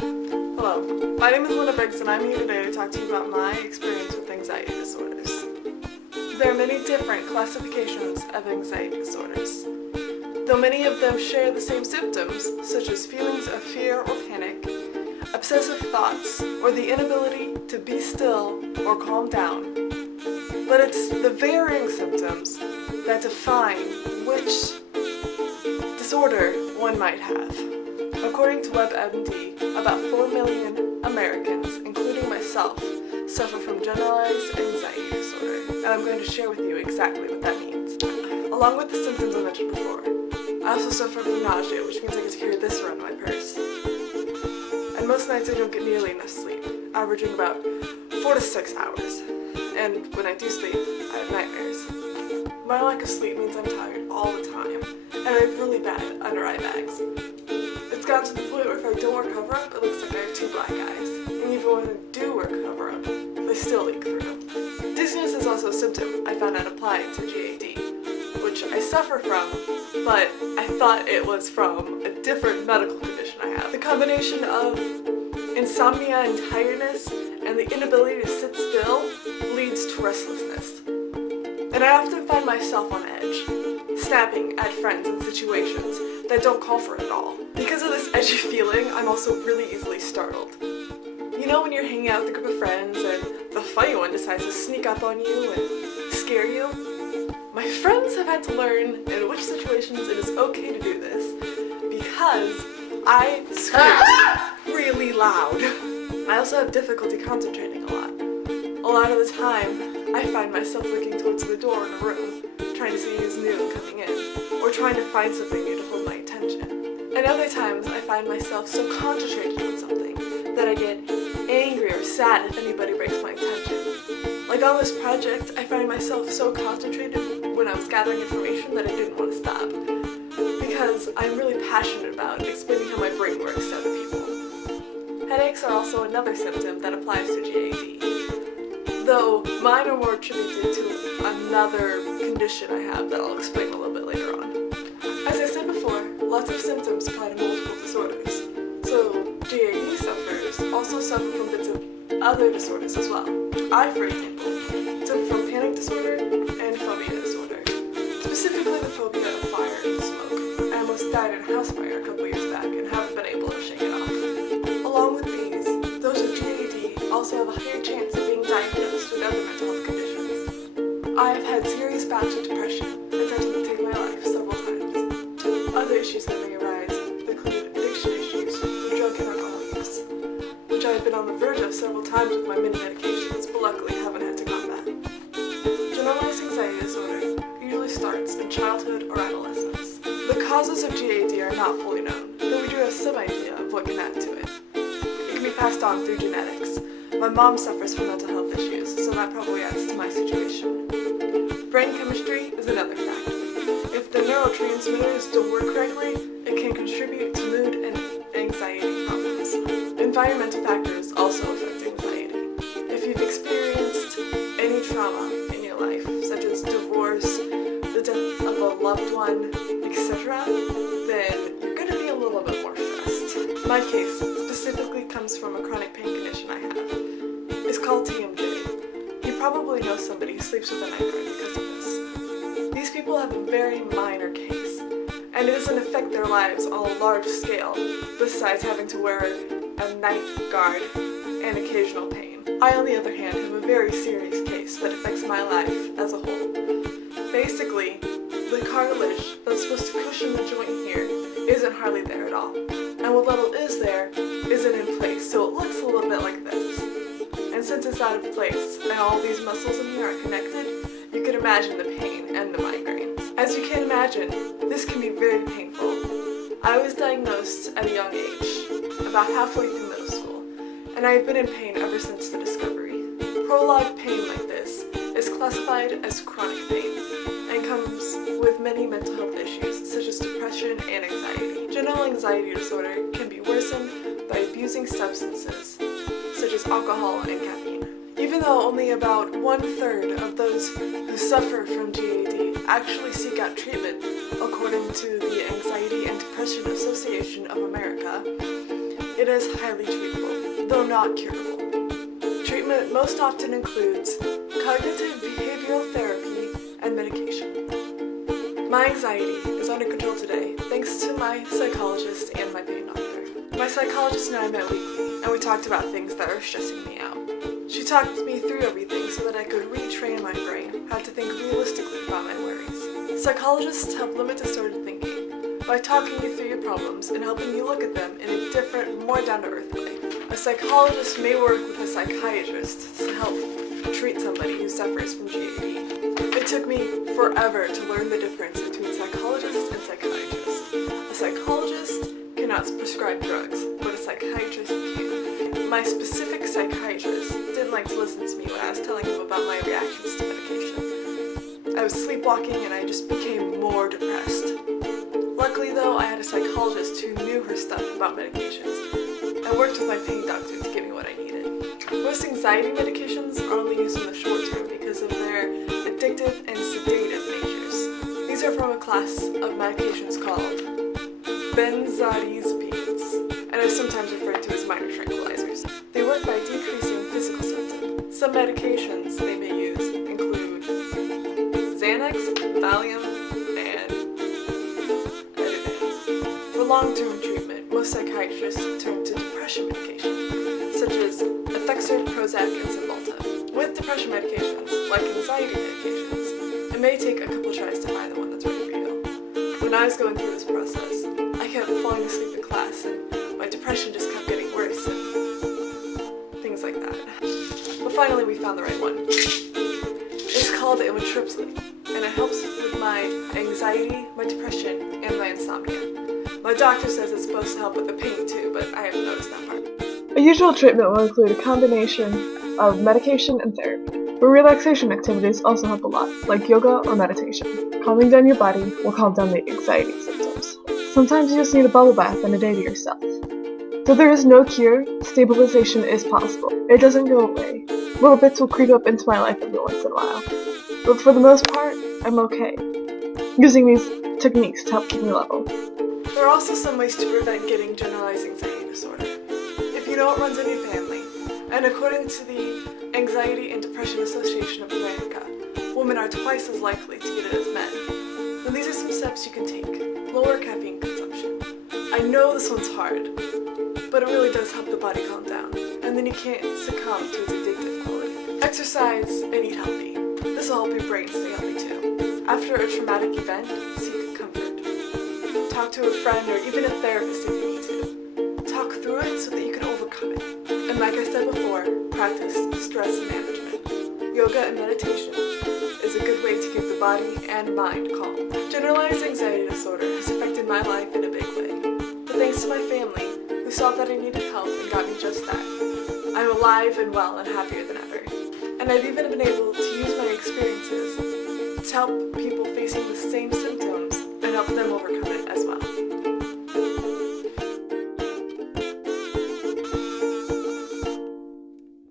Hello, my name is Linda Biggs and I'm here today to talk to you about my experience with anxiety disorders. There are many different classifications of anxiety disorders. Though many of them share the same symptoms, such as feelings of fear or panic, obsessive thoughts, or the inability to be still or calm down. But it's the varying symptoms that define which disorder one might have. According to WebMD, about 4 million Americans, including myself, suffer from generalized anxiety disorder, and I'm going to share with you exactly what that means. Along with the symptoms I mentioned before, I also suffer from nausea, which means I get to carry this around my purse. And most nights I don't get nearly enough sleep, averaging about 4 to 6 hours. And when I do sleep, I have nightmares. My lack of sleep means I'm tired all the time, and I have really bad under-eye bags. It's gotten to the point where if I don't wear cover-up, it looks like I have 2 black eyes. And even when I do wear cover-up, they still leak through. Dizziness is also a symptom I found out applied to GAD, which I suffer from, but I thought it was from a different medical condition I have. The combination of insomnia and tiredness and the inability to sit still leads to restlessness. And I often find myself on edge, snapping at friends in situations that don't call for it at all. Because of this edgy feeling, I'm also really easily startled. You know when you're hanging out with a group of friends and the funny one decides to sneak up on you and scare you? My friends have had to learn in which situations it is okay to do this because I scream really loud. I also have difficulty concentrating a lot. A lot of the time, I find myself looking towards the door in a room, trying to see who's new and coming in, or trying to find something new to hold my attention. And other times, I find myself so concentrated on something that I get angry or sad if anybody breaks my attention. Like on this project, I find myself so concentrated when I was gathering information that I didn't want to stop, because I'm really passionate about explaining how my brain works to other people. Headaches are also another symptom that applies to GAD, though mine are more attributed to another condition I have that I'll explain a little bit later on. As I said before, lots of symptoms apply to multiple disorders, so GAD sufferers also suffer from bits of other disorders as well. I, for example, suffer from panic disorder and phobia disorder, specifically the phobia of fire and smoke. I almost died in a house fire a couple years back and haven't been able to shake it off. Along with these, those with GAD also have a higher chance of being diagnosed with other mental health conditions. I have had serious bouts of depression, attempting to take my life several times. Other issues that may arise include addiction issues from drug and alcohol use, which I have been on the verge of several times with my many medications, but luckily haven't had to combat. Generalized anxiety disorder usually starts in childhood or adolescence. The causes of GAD are not fully known, though we do have some idea of what can add to it. It can be passed on through genetics. My mom suffers from mental health issues, so that probably adds to my situation. Brain chemistry is another factor. If the neurotransmitters don't work correctly, it can contribute to mood and anxiety problems. Environmental factors also affect anxiety. If you've experienced any trauma in your life, such as divorce, the death of a loved one, etc., then you're going to be a little bit more stressed. My case specifically comes from a chronic pain condition I have. It's called TMJ. You probably know somebody who sleeps with a nightguard because of this. These people have a very minor case, and it doesn't affect their lives on a large scale, besides having to wear a night guard and occasional pain. I, on the other hand, have a very serious case that affects my life as a whole. Basically, the cartilage that's supposed to cushion the joint here isn't hardly there at all. And what little is there isn't in place, so it looks a little bit like this. And since it's out of place and all these muscles in here are connected, you can imagine the pain and the migraines. As you can imagine, this can be very painful. I was diagnosed at a young age, about halfway through middle school, and I have been in pain ever since the discovery. Prolonged pain like this is classified as chronic pain and comes with many mental health issues such as depression and anxiety. General anxiety disorder can be worsened by abusing substances such as alcohol and caffeine. Even though only about 1/3 of those who suffer from GAD actually seek out treatment, according to the Anxiety and Depression Association of America, it is highly treatable, though not curable. Treatment most often includes cognitive behavioral therapy and medication. My anxiety is under control today thanks to my psychologist and my pain doctor. My psychologist and I met weekly, and we talked about things that are stressing me out. She talked me through everything so that I could retrain my brain how to think realistically about my worries. Psychologists help limit distorted thinking by talking you through your problems and helping you look at them in a different, more down-to-earth way. A psychologist may work with a psychiatrist to help treat somebody who suffers from GAD. It took me forever to learn the difference between psychologists and psychiatrists. A psychologist cannot prescribe drugs, but a psychiatrist can. My specific psychiatrist didn't like to listen to me when I was telling him about my reactions to medication. I was sleepwalking and I just became more depressed. Luckily though, I had a psychologist who knew her stuff about medications. I worked with my pain doctor to give me what I needed. Most anxiety medications are only used in the short term because of their addictive and sedative natures. These are from a class of medications called benzodiazepines, and are sometimes referred to as minor tranquilizers. They work by decreasing physical symptoms. Some medications they may use include Xanax, Valium, and Ativan. For long-term treatment, most psychiatrists turn to depression medication, such as Effexor, Prozac, and Cymbalta. With depression medications, like anxiety medications, it may take a couple tries to find the one that's right for you. When I was going through this process, I kept falling asleep in class, and my depression just kept getting worse, and things like that. But finally we found the right one. It's called amitriptyline, and it helps with my anxiety, my depression, and my insomnia. My doctor says it's supposed to help with the pain too, but I haven't noticed that part. A usual treatment will include a combination of medication and therapy, but relaxation activities also help a lot, like yoga or meditation. Calming down your body will calm down the anxiety symptoms. Sometimes you just need a bubble bath and a day to yourself. Though there is no cure, stabilization is possible. It doesn't go away. Little bits will creep up into my life every once in a while, but for the most part, I'm okay, using these techniques to help keep me level. There are also some ways to prevent getting generalized anxiety disorder. If you know it runs in your family, and according to the Anxiety and Depression Association of America, women are twice as likely to get it as men, then these are some steps you can take. Lower caffeine consumption. I know this one's hard, but it really does help the body calm down, and then you can't succumb to its addictive quality. Exercise and eat healthy. This will help your brain stay healthy too. After a traumatic event, seek comfort. Talk to a friend or even a therapist if you need to. Talk through it so that you can overcome it. And like I said before, practice stress management. Yoga and meditation is a good way to keep the body and mind calm. Generalized anxiety disorder has affected my life in a big way. But thanks to my family, who saw that I needed help and got me just that, I'm alive and well and happier than ever. And I've even been able to use my experiences to help people facing the same symptoms